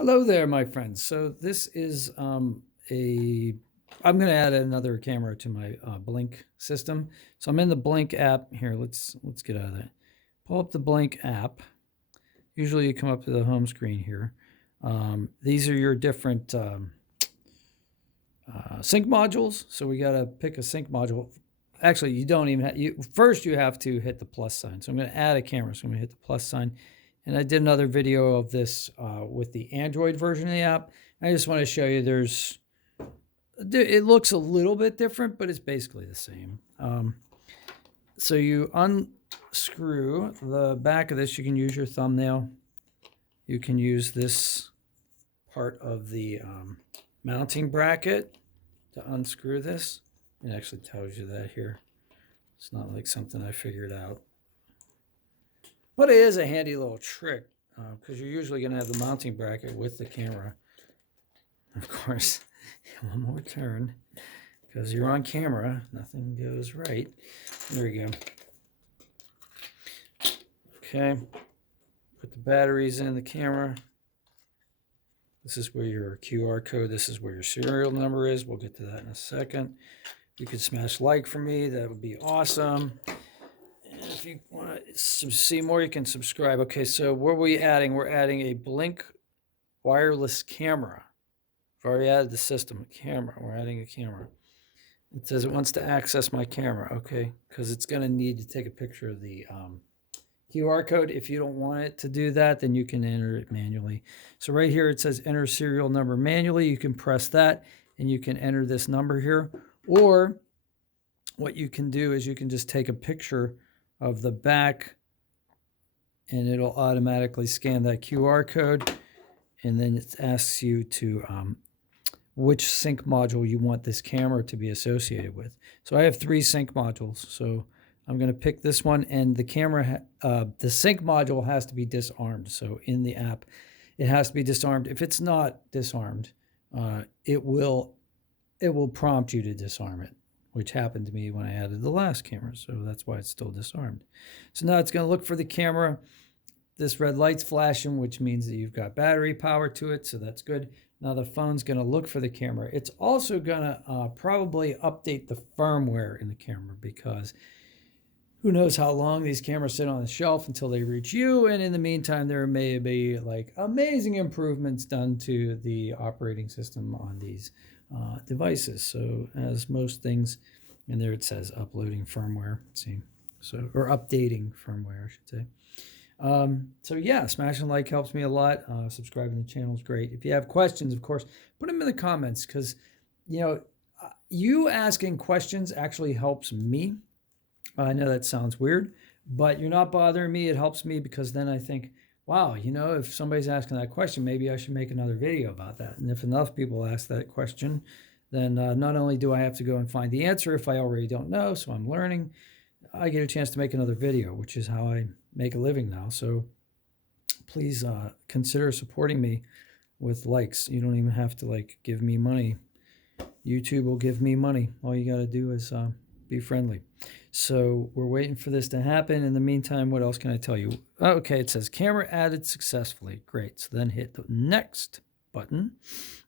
Hello there, my friends. So this is I'm going to add another camera to my Blink system. So I'm in the Blink app here. Let's get out of that. Pull up the Blink app. Usually you come up to the home screen here. These are your different sync modules. So we got to pick a sync module. Actually, you don't even first you have to hit the plus sign. So I'm going to add a camera. So I'm going to hit the plus sign. And I did another video of this with the Android version of the app. I just want to show you it looks a little bit different, but it's basically the same. So you unscrew the back of this. You can use your thumbnail. You can use this part of the mounting bracket to unscrew this. It actually tells you that here. It's not like something I figured out. But it is a handy little trick because you're usually going to have the mounting bracket with the camera. Of course, one more turn because you're on camera. Nothing goes right. There we go. Okay. Put the batteries in the camera. This is where your QR code, this is where your serial number is. We'll get to that in a second. You could smash like for me. That would be awesome. If you want to see more, you can subscribe. Okay, so what are we adding? We're adding a Blink wireless camera. I've already added the system, camera. We're adding a camera. It says it wants to access my camera, okay, because it's going to need to take a picture of the QR code. If you don't want it to do that, then you can enter it manually. So right here, it says enter serial number manually. You can press that, and you can enter this number here. Or what you can do is you can just take a picture of the back and it'll automatically scan that QR code, and then it asks you to which sync module you want this camera to be associated with. So I have 3 sync modules, so I'm going to pick this one, and the camera, the sync module has to be disarmed. So in the app, it has to be disarmed. If it's not disarmed, it will prompt you to disarm it, which happened to me when I added the last camera. So that's why it's still disarmed. So now it's going to look for the camera. This red light's flashing, which means that you've got battery power to it. So that's good. Now the phone's going to look for the camera. It's also going to probably update the firmware in the camera, because who knows how long these cameras sit on the shelf until they reach you. And in the meantime, there may be like amazing improvements done to the operating system on these devices. So as most things, and there it says uploading firmware. Let's see, so, or updating firmware, I should say. So yeah, smashing like helps me a lot. Subscribing to the channel is great. If you have questions, of course, put them in the comments, because you asking questions actually helps me. I know that sounds weird, but you're not bothering me. It helps me, because then I think, wow, if somebody's asking that question, maybe I should make another video about that. And if enough people ask that question, then not only do I have to go and find the answer if I already don't know, so I'm learning, I get a chance to make another video, which is how I make a living now. So please consider supporting me with likes. You don't even have to give me money. YouTube will give me money. All you got to do is be friendly. So we're waiting for this to happen. In the meantime, what else can I tell you? Okay, it says camera added successfully. Great. So then hit the next button.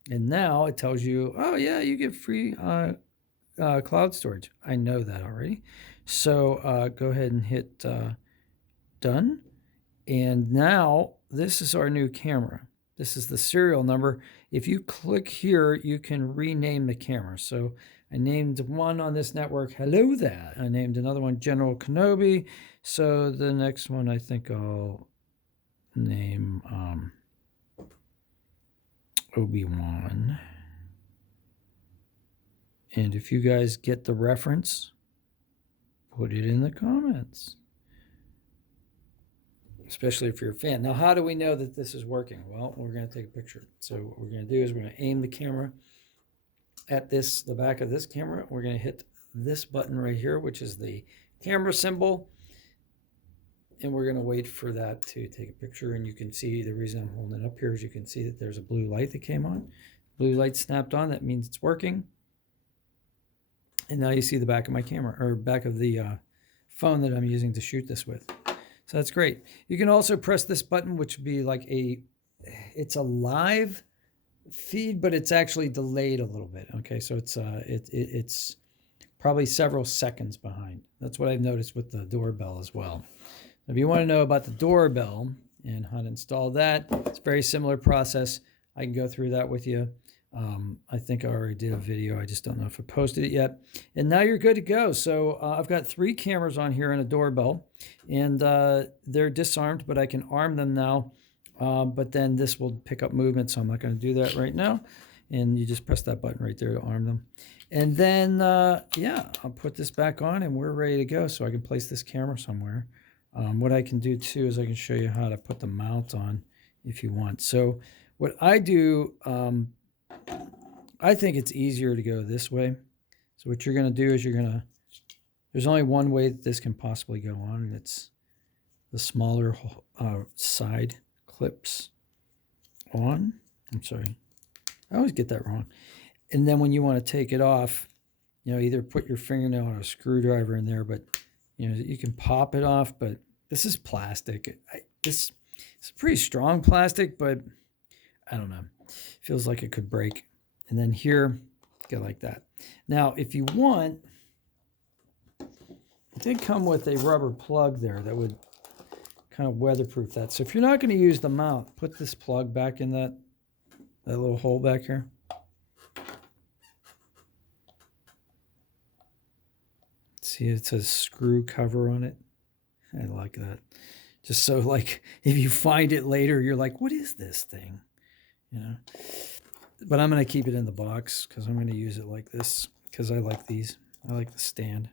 And now it tells you, oh yeah, you get free cloud storage. I know that already. So go ahead and hit done. And now this is our new camera. This is the serial number. If you click here, you can rename the camera. So I named one on this network, Hello There. I named another one, General Kenobi. So the next one, I think I'll name Obi-Wan. And if you guys get the reference, put it in the comments, especially if you're a fan. Now, how do we know that this is working? Well, we're going to take a picture. So what we're going to do is we're going to aim the camera at the back of this camera. We're going to hit this button right here, which is the camera symbol. And we're going to wait for that to take a picture. And you can see the reason I'm holding it up here is you can see that there's a blue light that came on. Blue light snapped on. That means it's working. And now you see the back of my camera, or back of the phone that I'm using to shoot this with. So that's great. You can also press this button, which would be like a it's a live feed, but it's actually delayed a little bit. Okay, so it's probably several seconds behind. That's what I've noticed with the doorbell as well. If you want to know about the doorbell and how to install that, it's a very similar process. I can go through that with you. I think I already did a video. I just don't know if I posted it yet. And now you're good to go. So I've got 3 cameras on here and a doorbell, and they're disarmed, but I can arm them now. But then this will pick up movement, so I'm not going to do that right now. And you just press that button right there to arm them. And then, yeah, I'll put this back on and we're ready to go. So I can place this camera somewhere. What I can do too is I can show you how to put the mount on if you want. So what I do, I think it's easier to go this way. So what you're going to do is there's only one way that this can possibly go on, and it's the smaller side clips on. I'm sorry. I always get that wrong. And then when you want to take it off, either put your fingernail or a screwdriver in there, but you can pop it off. But this is plastic. It's pretty strong plastic, but I don't know. It feels like it could break. And then here, go like that. Now, if you want, it did come with a rubber plug there that would kind of weatherproof that. So if you're not going to use the mount, put this plug back in that little hole back here. See, it says screw cover on it. I like that. Just so, like, if you find it later, you're like, what is this thing? But I'm going to keep it in the box because I'm going to use it like this because I like these. I like the stand.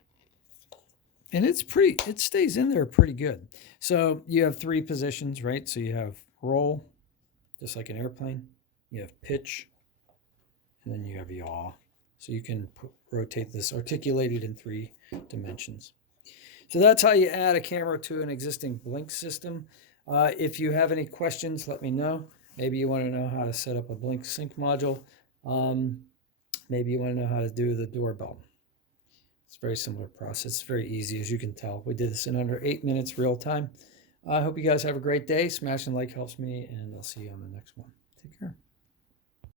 And it stays in there pretty good. So you have 3 positions, right? So you have roll, just like an airplane. You have pitch, and then you have yaw. So you can rotate this, articulate it in 3 dimensions. So that's how you add a camera to an existing Blink system. If you have any questions, let me know. Maybe you want to know how to set up a Blink sync module. Maybe you want to know how to do the doorbell. It's a very similar process. It's very easy, as you can tell. We did this in under 8 minutes real time. I hope you guys have a great day. Smashing like helps me, and I'll see you on the next one. Take care.